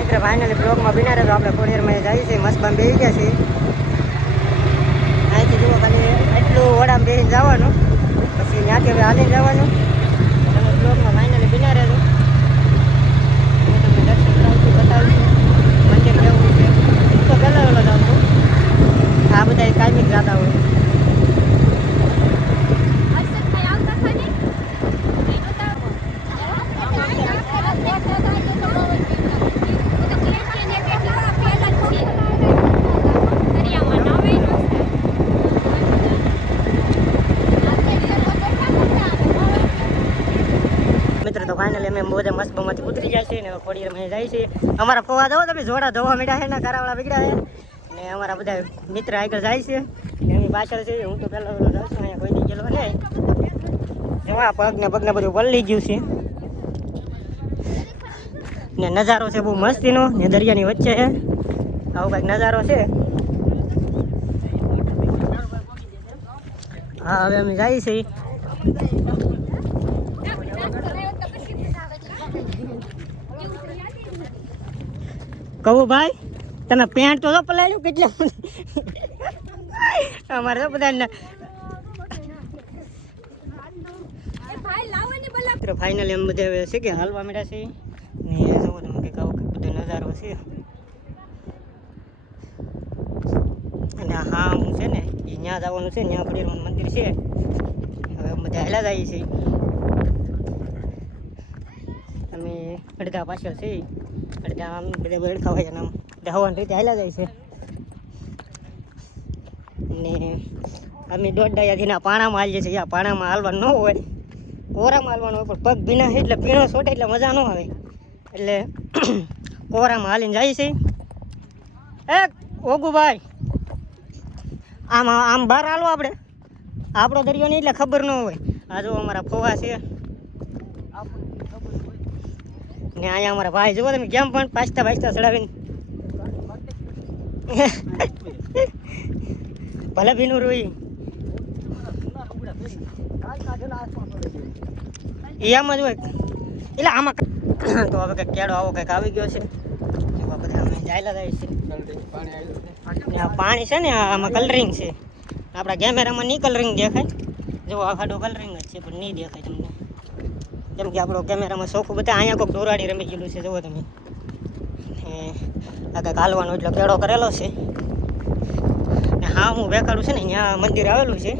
મિત્ર ફાઇનલી બ્લોગમાં બિના રહે તો આપણે કોરિયરમાં જઈએ છીએ મસ્તમાં બેસી ગયા છીએ અહીંથી જુઓ ખાલી એટલું ઓડામાં બેસીને જવાનું પછી ત્યાંથી હવે હાલીને જવાનું તમે બ્લોગમાં ફાઇનલી બિના રહેજો હું તમને દર્શન કરાવશું બતાવશું મંદિર કેવું છે હું તો પહેલાં વહેલો જાઉં છું આ બધા કાયમિક જતા હોય તો ફાઇનલી અમે બધા મસ્ત બમાંથી ઉતરી જાય છે ને ખોડીમાં જાય છે અમારા ફોવા જાઓ તમે જોડા ધોવા મીઠા છે ને કારાવાળા બીગડા છે ને અમારા બધા મિત્ર આગળ જાય છે એમની પાછળ છે હું તો પહેલાં જાઉં છું અહીંયા કોઈ નહીં ગયેલો ને જવા પગને બધું પલળી ગયું છે ને નજારો છે બહુ મસ્તીનો ને દરિયાની વચ્ચે છે આવો કંઈક નજારો છે હા હવે અમે જઈએ છીએ કહું ભાઈ તમે પેન્ટ તો પલાળ્યું કેટલા અમારે તો બધા ફાઇનલી એમ બધા છે કે હાલવા માંડ્યા છે ને જુઓ તમે કંઈક આવો બધો નજારો છે અને હા હું છે ને એ ત્યાં જવાનું છે ત્યાં ખડીરવાનું મંદિર છે હવે બધા હેલા જઈએ છીએ અમે અડધા પાછળ છે અડધા આમ બધા બેડખા હોય આમ હવાની રીતે હાલ્યા જાય છે ને અમે દોઢ પાણામાં હાલીએ છીએ પાણામાં હાલવાનું ન હોય કોરામાં હાલવાનું હોય પણ પગ ભીના છે એટલે પીણો સોટે એટલે મજા ન આવે એટલે કોરામાં હાલીને જાય છે એ ઓગુભાઈ આમ બહાર હાલો આપણે આપણો દરિયો નહીં એટલે ખબર ન હોય આ જો અમારા ફોવા છે ને અહીંયા અમારા ભાઈ જુઓ તમે કેમ પણ પાછતા ચડાવીને ભલે ભીનું રોઈ એમ જ હોય એટલે આમાં તો હવે કંઈક કેળો આવો કંઈક આવી ગયો છે બધા અમે જાયલા જાય છે પાણી છે ને આમાં કલરિંગ છે આપણા કેમેરામાં નહીં કલરિંગ દેખાય જો આ ખાડો કલરિંગ જ છે પણ નહીં દેખાય તમને જેમ કે આપણો કેમેરામાં ચોખ્ખું બધા અહીંયા કોઈક દોરાડી રમી ગયેલું છે જુઓ તમે આ કંઈક હાલવાનો એટલો કેળો કરેલો છે ને હા હું બેકાડું છે ને ત્યાં મંદિર આવેલું છે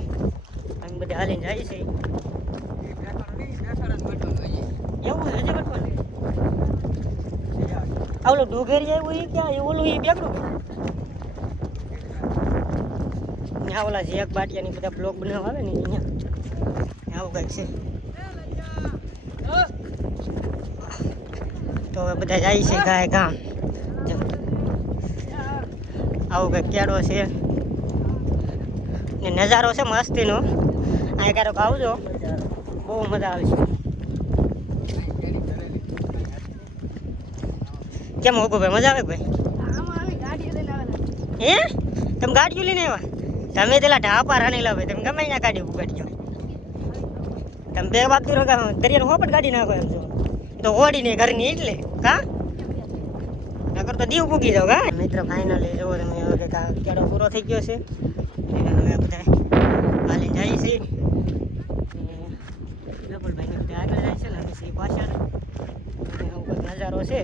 અમે બધા હાલીને જાય છે એવું હજી બટવાનું આવલું ડુંગેરી આવ્યું એ ક્યાં એ ઓલું એ બેકડું ત્યાં ઓલા જે એક બાટિયાની બધા બ્લોક બનાવવા આવે ને અહીંયા આવું કંઈક છે તો હવે બધા જાય છે ગાય ગામ આવું કંઈક કેળો છે ને નજારો છે મસ્તીનો અહીંયા ક્યારેક આવજો બહુ મજા આવશે કેમ હોગો ભાઈ મજા આવે ભાઈ હે તમે ગાડીઓ લઈને આવ્યા તમે પેલા ઢાપા રાનેલા ભાઈ તમે ગમે ત્યાં ગાડી ઉગાડજો તમે બે બાકી રહો દરિયાનો હોપટ ગાડી નાખો એમ જો તો ઓડી નહીં ઘરની એટલે કા નકર તો દીવ પૂગી જાવ કા મિત્ર ફાઇનલી જુઓ તમે કેળો પૂરો થઈ ગયો છે અમે બધા હાલીને જઈએ છીએ વિપુલભાઈને બધા આગળ જાય છે ને પછી પાછળ નજારો છે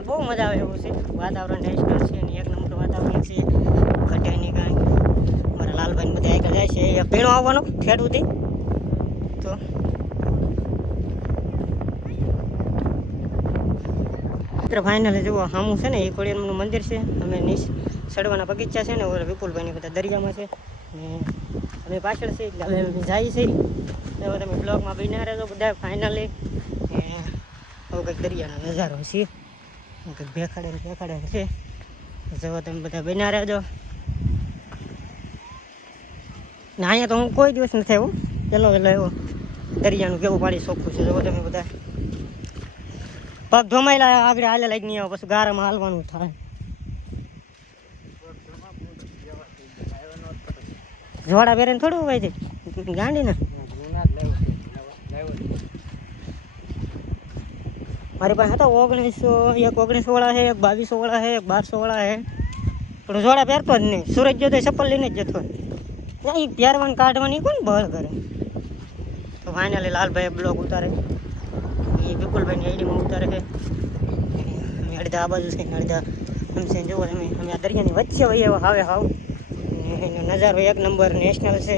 બહુ મજા આવે એવું છે વાતાવરણ નેચરલ છે ને એક નંબર વાતાવરણ છે ઘટાઈની કાંઈ મારા લાલભાઈ બધા આગળ જાય છે એ પીણો આવવાનો ખેડૂતી તો મિત્ર ફાઇનલી જુઓ સામું છે ને એ કોળિયાનું મંદિર છે અમે સડવાના બગીચા છે ને ઓલા વિપુલભાઈની બધા દરિયામાં છે ને અમે પાછળ છે એટલે હવે અમે જાય છે એવો તમે બ્લોગમાં બન્યા રહેજો બધા ફાઇનલી આવો કંઈક દરિયાનો નજારો છે કંઈક ભેખાડે છે જો તમે બધા બન્યા રહેજો ને અહીંયા તો હું કોઈ દિવસ નથી આવ્યો પેલો એવો દરિયાનું કેવું પાણી ચોખ્ખું છે જો તમે બધા પગ ધોમાયેલા આગળ હાલે લાગી નહીં આવે પછી ગારામાં હાલવાનું થાય જોડા બેરે થોડું હોય છે ગાંડી ને મારી પાસે હતા 1900 એક 19 વાળા છે એક 2200 વાળા છે એક 1200 વાળા છે પણ જોડા પહેરતો જ નહીં સુરજ જો તો ચપ્પલ લઈને જ જતો એ પહેરવાની કાઢવાની કોણ બળ કરે તો ફાઇનલી લાલભાઈ બ્લોગ ઉતારે એ વિપુલભાઈની આઈડીમાં ઉતારે છે અમે અડધા આ બાજુ છે અડધા એમ છે જુઓ અમે આ દરિયાની વચ્ચે વહીએ હવે હાવ એનો નજારો એક નંબર નેશનલ છે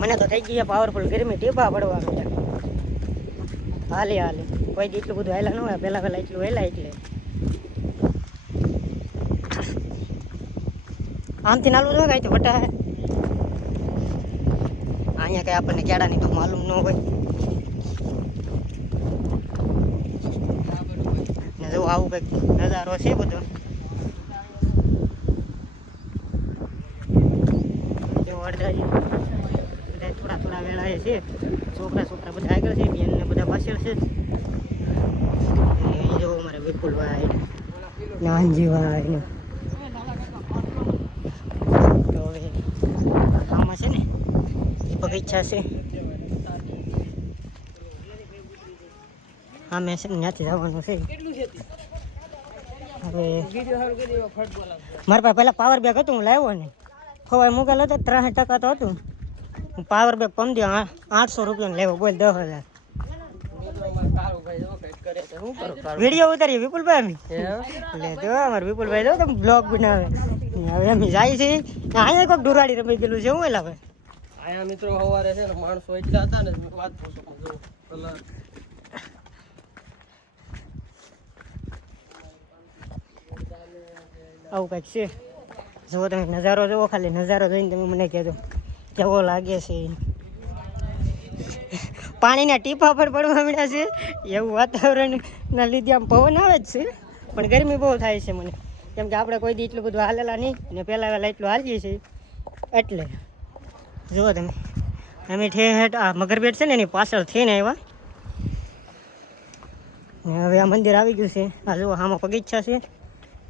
મને તો થઈ ગઈ પાવરફુલ ગરમી ટીપા પડવા હાલે કોઈ દી એટલું બધું હાલા ન હોય પહેલાં એટલું હેલા એટલે આમથી નાલું જો કાંઈ તો વટા હે અહીંયા કંઈ આપણને કેળાની તો માલુમ ન હોય ને જો આવું કંઈક નજારો છે બધો જો અડધા બધા થોડા વેળાએ છે છોકરા બધા આગળ છે બેનને બધા પાછળ છે જો અમારે વિપુલભાઈ નાનજીભાઈ ને તો હવે આમાં છે ને બગીચા છે હા મેં છે ને ત્યાંથી જવાનું છે હવે મારા પાસે પહેલાં પાવર બેગ હતું હું લાવ્યો ને ખવાય મૂકેલો હતો 63% તો હતું હું પાવર બેગ પમદી 800 રૂપિયાને લેવો બોલ 10,000 વિડીયો ઉતારીએ વિપુલભાઈ અમે લે જો અમારે વિપુલભાઈ જો તમે બ્લોગ બનાવે હવે અમે જાય છે અહીંયા કોઈક ડુરાડી રમી ગયેલું છે હું એલા ભાઈ આયા મિત્રો સવારે છે ને માણસો એટલા હતા ને વાત પૂછો પેલા આવું કંઈક છે જુઓ તમે નજારો જુઓ ખાલી નજારો જોઈને તમે મને કહેજો કેવો લાગે છે પાણીના ટીપા પણ પડવા મળ્યા છે એવું વાતાવરણના લીધે આમ પવન આવે જ છે પણ ગરમી બહુ થાય છે મને કેમ કે આપણે કોઈ દી એટલું બધું હાલેલા નહીં ને પહેલાં વહેલા એટલું હાલીએ છીએ એટલે જુઓ તમે અમે ઠેઠ આ મગરબેટ છે ને એની પાછળ થઈને આવ્યા ને હવે આ મંદિર આવી ગયું છે આ જુઓ આમાં બગીચા છે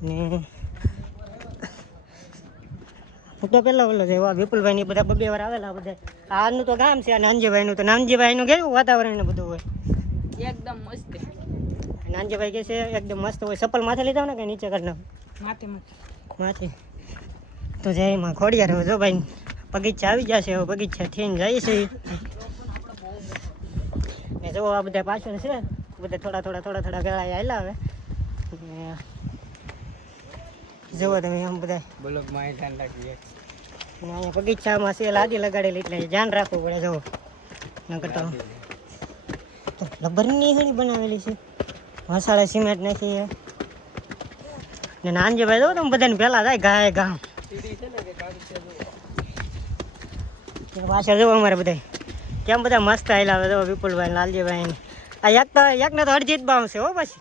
ને હું તો પહેલાં ઓલો છે વિપુલભાઈની બધા 2 વાર આવેલા બધા આનું તો ગામ છે અને નાનજીભાઈનું તો નાનજીભાઈનું કેવું વાતાવરણ ને બધું હોય એકદમ મસ્ત નાનજીભાઈ કહે છે એકદમ મસ્ત હોય ચપ્પલ માથે લીધા ને કે નીચે કરી નાખ માથે તો જય માં ખોડિયાર હવે જો ભાઈ બગીચા આવી જશે હવે બગીચા થઈને જાય છે ને જો આ બધા પાછળ છે બધા થોડા ગળાએ આવેલા હવે જુઓ તમે આમ બધા બ્લોગમાં ધ્યાન રાખીએ અહીંયા બગીચામાં છે લાદી લગાડેલી એટલે ધ્યાન રાખવું પડે જુઓ નકર તો લબ્બરની હણી બનાવેલી છે મસાલા સિમેન્ટ નાખી ને નાનજીભાઈ જો તમે બધાને પહેલાં જાય ગાય ગામ પાછળ જુઓ અમારે બધા કેમ બધા મસ્ત આવેલા આવે જો વિપુલભાઈ લાલજીભાઈ આ એકને તો અડધી જ બાવ છે હો પછી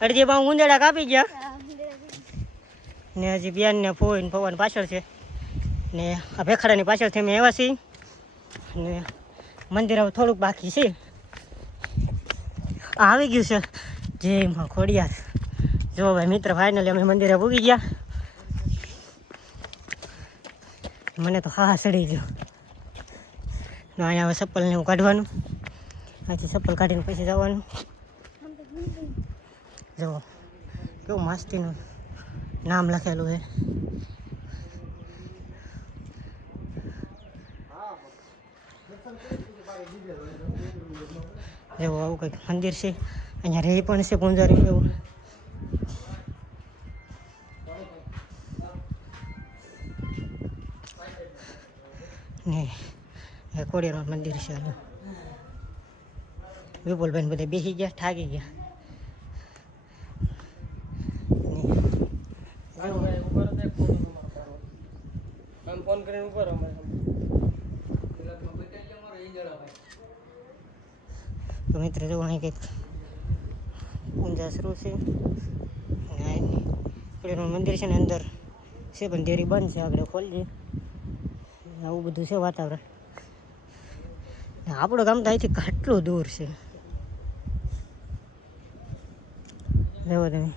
અડધી બાવ ઉંદેડા કાપી ગયા ને હજી બેન ને ફોઈ ને પવન પાછળ છે ને આ ભેખાડાની પાછળથી અમે આવ્યા છીએ ને મંદિર હવે થોડુંક બાકી છે આવી ગયું છે જય માં ખોડિયાર જો ભાઈ મિત્ર ફાઇનલી અમે મંદિરે પૂગી ગયા મને તો હા ચડી ગયો અહીંયા હવે ચપ્પલને હું કાઢવાનું અહીંથી ચપ્પલ કાઢીને પછી જવાનું જુઓ કેવું મસ્તીનું નામ લખેલું છે એવું આવું કંઈક મંદિર છે અહીંયા રહી પણ છે પૂંજારી એવું ને એ કોડિયાનું મંદિર છે વિપુલભાઈ બધા બેસી ગયા થાકી ગયા ફોન કરીને ઉપર તો મિત્ર જો અહીં કંઈક પૂંજા શરૂ છે કોડિયાનું મંદિર છે ને અંદર છે પણ દેરી બંધ છે આગળ ખોલજે આવું બધું છે વાતાવરણ આપણું ગામ તો અહીંથી કેટલું દૂર છે જુઓ તમે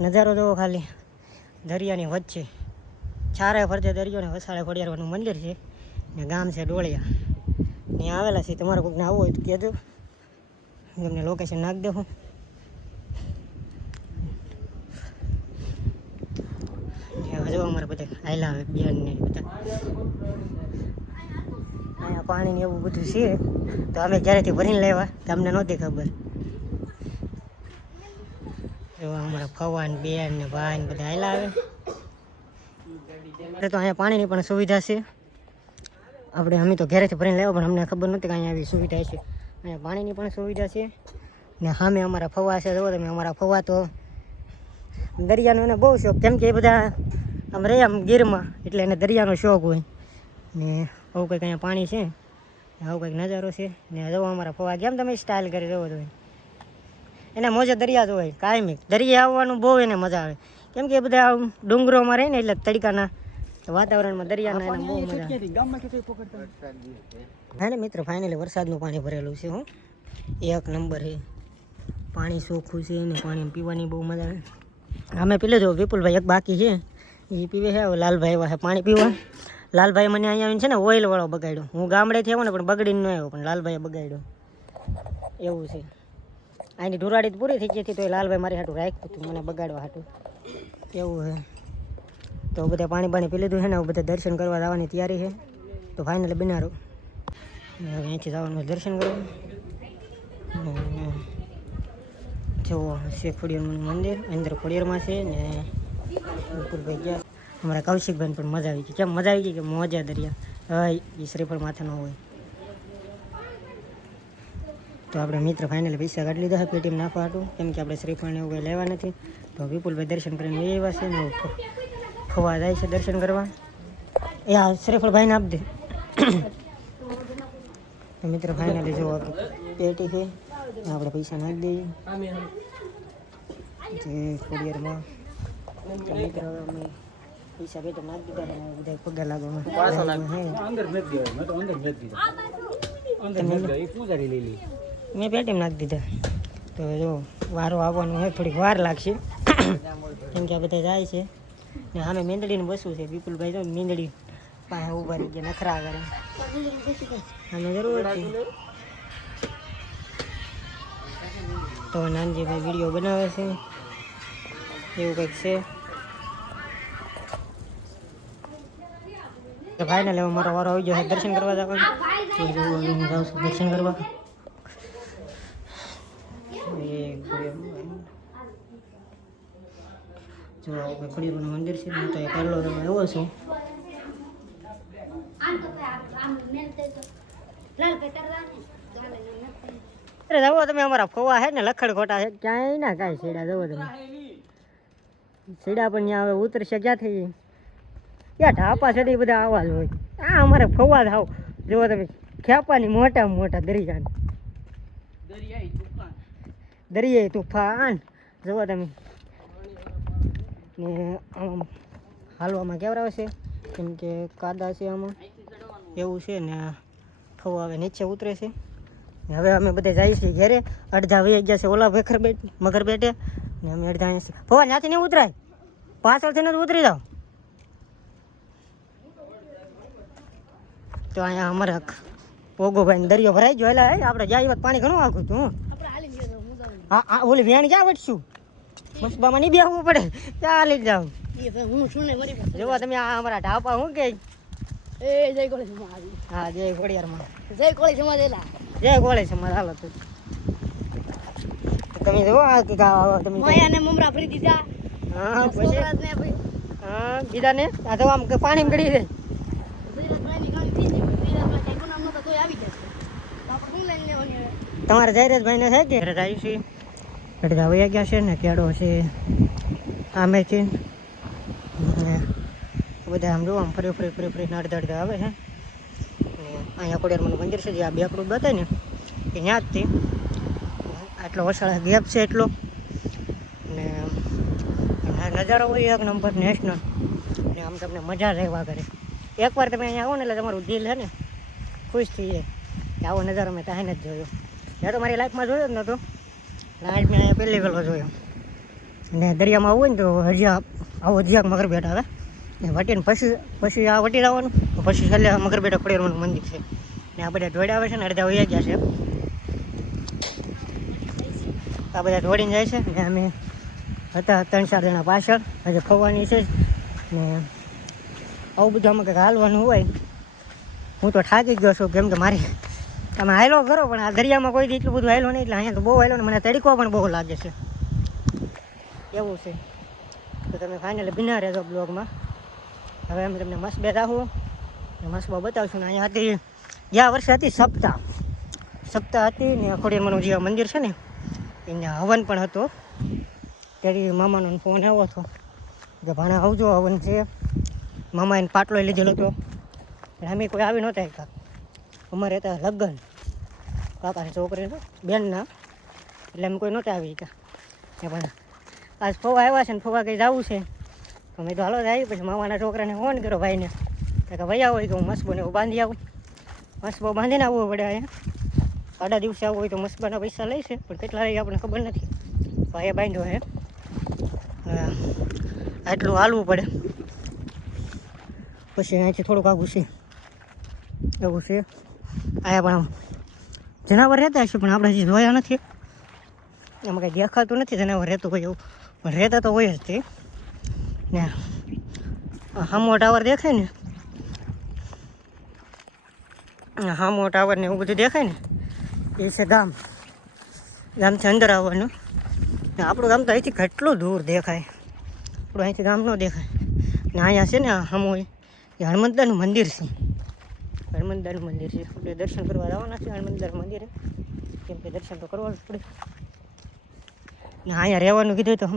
નજારો જોવો ખાલી દરિયાની વચ્ચે ચારે ફરતે દરિયો ને વસાડે ખોડિયારવાનું મંદિર છે ને ગામ છે ડોળિયા. ત્યાં આવેલા છે. તમારે કોઈને આવવું હોય તો કહેજો, તમને લોકેશન નાખી દેવું. જો અમારે બધા આયલા આવે બેન ને બધા અહીંયા પાણી ને એવું બધું છે. તો અમે ક્યારેથી ભરીને લેવા તમને નહોતી ખબર. જો અમારા ફવાન બેન ને ભાઈ ને બધા આયલા આવે. તો અહીંયા પાણીની પણ સુવિધા છે. આપણે અમે તો ઘરેથી ભરીને લેવા પણ અમને ખબર નહોતી કે અહીંયા આવી સુવિધા છે. અહીંયા પાણીની પણ સુવિધા છે ને સામે અમારા ફવા છે. જો તમે અમારા ફવા તો દરિયાનો એને બહુ શોખ, કેમ કે એ બધા આમ રહે આમ ગીરમાં એટલે એને દરિયાનો શોખ હોય ને આવું કંઈક અહીંયા પાણી છે, આવું કંઈક નજારો છે ને જવો અમારા ફવા કેમ તમે સ્ટાઇલ કરી જવો જોઈએ. એને મોજે દરિયા જો હોય કાયમી દરિયા આવવાનું બહુ એને મજા આવે, કેમ કે એ બધા આમ ડુંગરોમાં રહે ને એટલે તડકાના વાતાવરણમાં દરિયાના એને બહુ મજા આવે. હા ને મિત્ર, ફાઇનલી વરસાદનું પાણી ભરેલું છે. હું એક નંબર છે, પાણી ચોખ્ખું છે ને પાણી પીવાની બહુ મજા આવે. અમે પી લેજો, વિપુલભાઈ એક બાકી છે એ પીવે છે. લાલભાઈ આવ્યા છે પાણી પીવા. લાલભાઈ મને અહીંયા આવીને છે ને ઓઇલવાળો બગાડ્યો. હું ગામડેથી આવ્યો ને પણ બગડીને ન આવ્યો, પણ લાલભાઈએ બગાડ્યો એવું છે. આની ઢોરાડી પૂરી થઈ ગઈ હતી તો એ લાલભાઈ મારી હાટું રાખ્યું હતું મને બગાડવા હાટું એવું છે. તો બધા પાણી પી લીધું છે ને બધા દર્શન કરવા જવાની તૈયારી છે. તો ફાઇનલી બનારો હવે અહીંથી જવાનું દર્શન કરવા. જો છે ખોડિયારનું મંદિર, અંદર ખોડિયારમાં છે ને વિપુલભાઈ ગયા. અમારા કૌશિકભાઈને પણ મજા આવી ગઈ. કેમ મજા આવી ગઈ કે મોજા દરિયા હા એ શ્રીફળ માથે ન હોય. તો આપણે મિત્ર ફાઇનલી પૈસા કાઢી લીધા પેટીમાં નાખવા હતું, કેમ કે આપણે શ્રીફળને એવું કંઈ લેવા નથી. તો વિપુલભાઈ દર્શન કરીને એવા છે ને ફવા જાય છે દર્શન કરવા. એ આ શ્રીફળભાઈને આપી દે. તો મિત્ર ફાઇનલી જો પેટી છે આપણે પૈસા નાખી દઈએ જે ખોડિયારમાં. મિત્ર અમે પૈસા પેટી નાખી દીધા, બધા પગા લાગવામાં મેં પેટીમાં નાખી દીધા. તો જો વારો આવવાનું હોય થોડીક વાર લાગશે કેમ કે આ બધા જાય છે ને સામે મેંદડીને બસવું છે. વિપુલભાઈ જો મેંદડી પાસે ઉભા રહી ગયા નખરા કરે અમે જરૂર હતી. તો નાનજીભાઈ વિડીયો બનાવે છે એવું કંઈક છે. તો ફાઇનલ હવે મારો વારો આવી ગયો છે દર્શન કરવા જવાનું. તો હું જાઉં છું દર્શન કરવા. જો ખોડિયારનું મંદિર છે હું તો એ પહેલો આવ્યો છું. જવો તમે અમારા ફવા છે ને લખડ ખોટા છે ક્યાંય ના કાંઈ સીડા જવો તમે સીડા પણ ત્યાં હવે ઉતરશે ક્યાંથી ક્યાં ઢાપા છે બધા આવાજ હોય. આ અમારે ફવા થાવ જુઓ તમે ખેપાની મોટા દરિયાઈ તુફાન જુઓ તમે ને આમ હાલવામાં કેવરાવે છે કેમ કે કાદા છે આમાં એવું છે ને ફવા હવે નીચે ઉતરે છે. હવે અમે બધા જઈએ છીએ ઘરે. અડધા વહી ગયા છે ઓલા મગર બેટે ને અમે અડધા અહીંયા છીએ. ફવા ત્યાંથી નહીં ઉતરાય, પાછળથી નથી ઉતરી જાઓ. તો અહીંયા અમારા પોગોભાઈ દરિયો ભરાઈ ગયો એટલે આપણે જાય વખત પાણી ઘણું આખું હતું. હા હા ઓલી વેણ ક્યાં વટશું મસ્બામાં નહીં બેસવું પડે ચાલી જ જાઉં. જોવા તમે આ અમારા ઢાપા શું કે હા જય ખોડિયારમાં જય કોળી સમાજ હાલો. તો તમે જુઓ આ તમે હા પછી હા બીજા ને આ તો આમ પાણી ગળી દે. તમારે જયરાજભાઈ ને છે કે આવ્યું છે અડધા વયા ગયા છે ને કેળો છે આમે છે બધા આમ જો આમ ફરી અડધા આવે છે. અહીંયા ખોડિયારમાંનું મંદિર છે જે આ બેકડું બતાય ને એ ત્યાં જ તે આટલો વસાળા ગેપ છે એટલો ને નજારો હોય એક નંબર નેશનલ ને આમ તમને મજા રહેવા કરે. એકવાર તમે અહીંયા આવો ને એટલે તમારું દિલ છે ને ખુશ થઈ જાય કે આવો નજારો મેં ત્યાં જ જોયો. મેં તો મારી લાઈફમાં જોયો જ નહોતો, લાઈફ મેં અહીંયા પહેલી વહેલો જોયો. ને દરિયામાં આવવું હોય ને તો આવો હજીયા મગરબેટ આવે ને વટીને પછી આ વટી આવવાનું પછી છેલ્લે મગરબેટા ખોડિયારમાંનું મંદિર છે ને આ બધા ઢોળ્યા આવે છે ને અડધા વયા ગયા છે આ બધા દોડીને જાય છે ને અમે હતા 3-4 જણા પાછળ હજુ ફવવાની છે ને આવું બધું આમાં કંઈક હાલવાનું હોય. હું તો થાકી ગયો છું કેમ કે મારી તમે હાલો કરો પણ આ દરિયામાં કોઈ એટલું બધું હાલો નહીં એટલે અહીંયા તો બહુ હાલો ને મને તડકો પણ બહુ લાગે છે એવું છે. તો તમે ફાઇનલી બિના રહેજો બ્લોગમાં. હવે અમે તમને મસ્બે રાખું ને મસ્બા બતાવશું ને અહીંયા હતી ગયા વર્ષે હતી સપ્તાહ હતી ને ખોડિયારમાંનું જે મંદિર છે ને એને હવન પણ હતો. ત્યારે મામાનો ફોન આવ્યો હતો કે ભાણા આવજો હવન છે. મામા એને પાટલો લીધેલો હતો પણ અમે કોઈ આવી નહોતા એક અમારે હતા લગ્ન કાકાની છોકરીનો બેનના એટલે અમે કોઈ નહોતા આવી ગયા ને પણ આજ ફવા આવ્યા છે ને ફવા કંઈ જવું છે તો મેં તો હાલો જ આવી. પછી મામાના છોકરાને ફોન કર્યો ભાઈને કે ભાઈ આવો હોય કે હું મસ્બોને એવું બાંધી આવું. મસ્બો બાંધીને આવવો પડે અહીંયા 8 દિવસે આવવું હોય તો મસ્બાના પૈસા લઈશે પણ કેટલા લઈ આપણને ખબર નથી. ભાઈએ બાંધ્યો હે આટલું હાલવું પડે. પછી અહીંયાથી થોડુંક આવું છે એવું છે. અહીંયા પણ આમ જનાવર રહેતા હશે પણ આપણે હજી જોયા નથી. એમાં કંઈ દેખાતું નથી જનાવર રહેતું હોય એવું પણ રહેતા તો હોય જ તે ને. હામો ટાવર દેખાય ને હામો ટાવર ને એવું બધું દેખાય ને એ છે ગામથી અંદર આવવાનું. આપણું ગામ તો અહીંથી કેટલું દૂર દેખાય. આપણું અહીંથી ગામ ન દેખાય ને. અહીંયા છે ને આ હામો એ હનુમંતદાનું મંદિર છે. હનુમંતદાનું મંદિર છે. આપણે દર્શન કરવા જવાના છે હનુમંતદાનું મંદિરે કેમ કે દર્શન તો કરવા જ પડે ને. અહીંયા રહેવાનું કીધું તો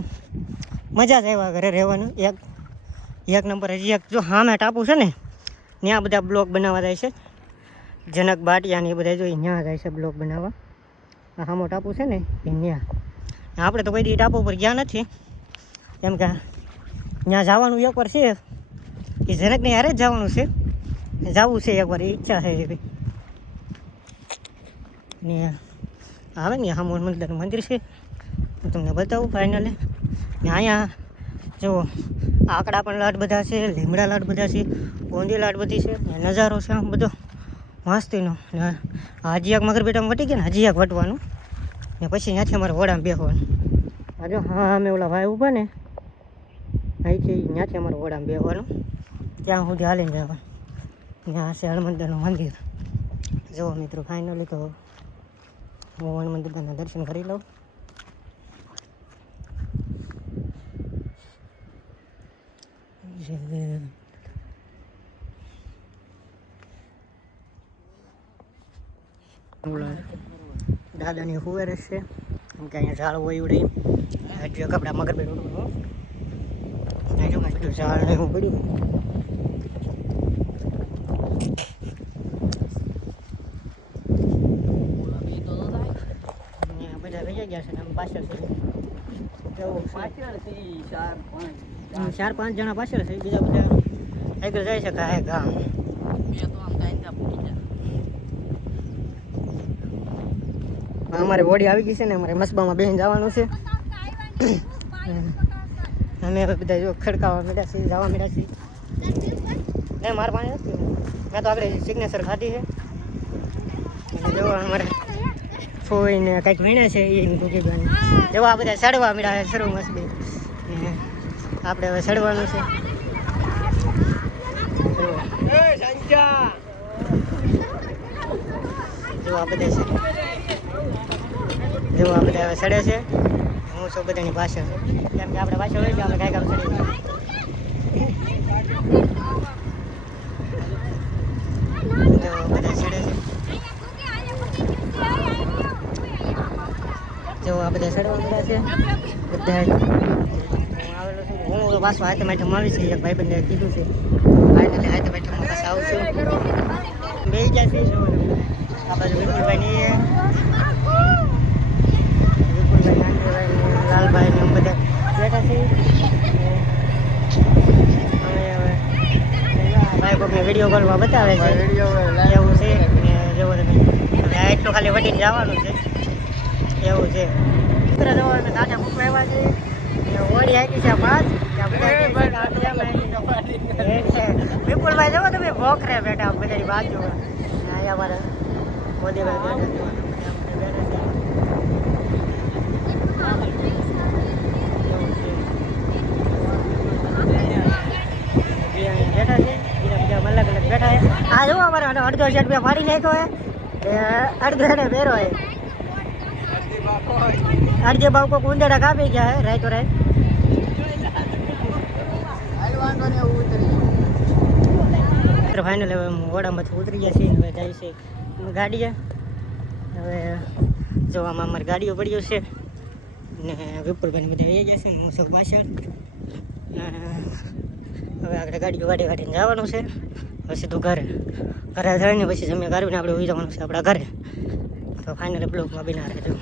મજા જ આવ્યા ઘરે રહેવાનું. એક નંબર. હજી એક જો સામે ટાપુ છે ને ત્યાં બધા બ્લોગ બનાવવા જાય છે. જનક બાટિયા ને એ બધા જો ત્યાં જાય છે બ્લોગ બનાવવા. આ સામો ટાપુ છે ને એ ત્યાં. આપણે તો કોઈ દી ટાપુ પર ગયા નથી કેમ કે ત્યાં જવાનું એકવાર છે એ જનકને યારે જ જવાનું છે. જવું છે એકવાર ઈચ્છા છે એવી ને. આવે ને સામો હનુમંતદાનું મંદિર છે હું તમને બતાવું ફાઇનલી ને. અહીંયા જો આકડા પણ લાડ બધા છે, લીમડા લાડ બધા છે, ગોંદી લાડ બધી છે ને. નજારો છે આમ બધો મસ્તીનો ને. હજી એક મગરબેટામાં વટી ગયા ને હજી એક વટવાનું ને પછી ત્યાંથી અમારે વડામાં બેસવાનું. આ જો હા અમે ઓલા ભાઈ ઊભા ને અહીંથી ત્યાંથી અમારે વડામાં બેસવાનું ત્યાં સુધી હાલીને જવાનું. ત્યાં છે હનુમંતદાનું મંદિર. જુઓ મિત્રો ફાઇનલી તો હું હનુમંતદાના દર્શન કરી લઉં. દાદાની હુવેર છે કેમ કે અહીંયા ઝાડ હોય ઉડે હજુ કપડા મગરબેટ ઉડવું જો બધું ઝાડ ને એવું પડ્યું. બધા વહી ગયા છે ને પાછળ છે 4-5 જણા પાછળ છે. બીજા બધા આગળ જાય છે કાંઈ ગામ. અમારે હોડી આવી ગઈ છે ને અમારે મસબામાં બેહીને જવાનું છે. અમે હવે બધા જો ખડકાવા મળ્યા છીએ જવા મળ્યા છીએ. નહીં મારે પાણી નથી. મેં તો આપણે સિગ્નેચર ખાધી છે. જો અમારે ફોઈને કંઈક વીણ્યા છે એ ગુગીબાની જેવા આ બધા ચડવા મળ્યા છે શરૂ મસબી. આપણે હવે ચડવાનું છે. જો આ બધા છે જો આ બધા હવે ચડે છે. હું સૌ બધાની પાછળ કેમ કે આપણે પાછળ હોય આપણે કાંઈ કામ ચડી જો બધા ચડે છે. જો આ બધા ચડવા મળ્યા છે બધા. હું આવેલો છું હું તો પાછો હાથે માઠમ આવી છે. એક ભાઈબંધે કીધું છે ફાઇનલી હાથે માઠમમાં પાછા આવશું. બે ગયા છે આ બાજુ વિપુલભાઈ લાલભાઈ ને બધા બેઠા છે. અમે હવે ભાઈ કોકને વિડીયો કોલમાં બતાવે છે એવું છે ને. જેવો તમે હવે આ એટલું ખાલી વટીને જવાનું છે એવું છે. જવાનું દાદા મૂકવા આવ્યા છે. હું ગાડી આવી છે 5 ત્યાં બધા વિપુલભાઈ જવો તમે ભોખરે બેઠા બધાની બાજુ અહીંયા અમારા મોદીભાઈ બેઠા બેઠા છે બીજા અલગ અલગ બેઠા છે આ જો અમારે અડધો શર્ટ બે ફાડી નાખ્યો છે અડધો એને પહેરો છે અડધે બાવકો ઉંદરડા કાપી ગયા હે રાઈતો રાઈટ ફાઇનલ હવે વડામાંથી ઉતરી ગયા છીએ હવે જાય છે ગાડીએ હવે જોવામાં અમારી ગાડીઓ પડ્યો છે ને વિપુલભાઈ બધા આવી ગયા છે હું સૌ પાછળ હવે આગળ ગાડીઓ વાટીને જવાનું છે પછી તો ઘરે થઈને પછી જમીન કાઢીને આપણે ઉઈ જવાનું છે આપણા ઘરે તો ફાઇનલ બ્લોકમાં બિના રહેજો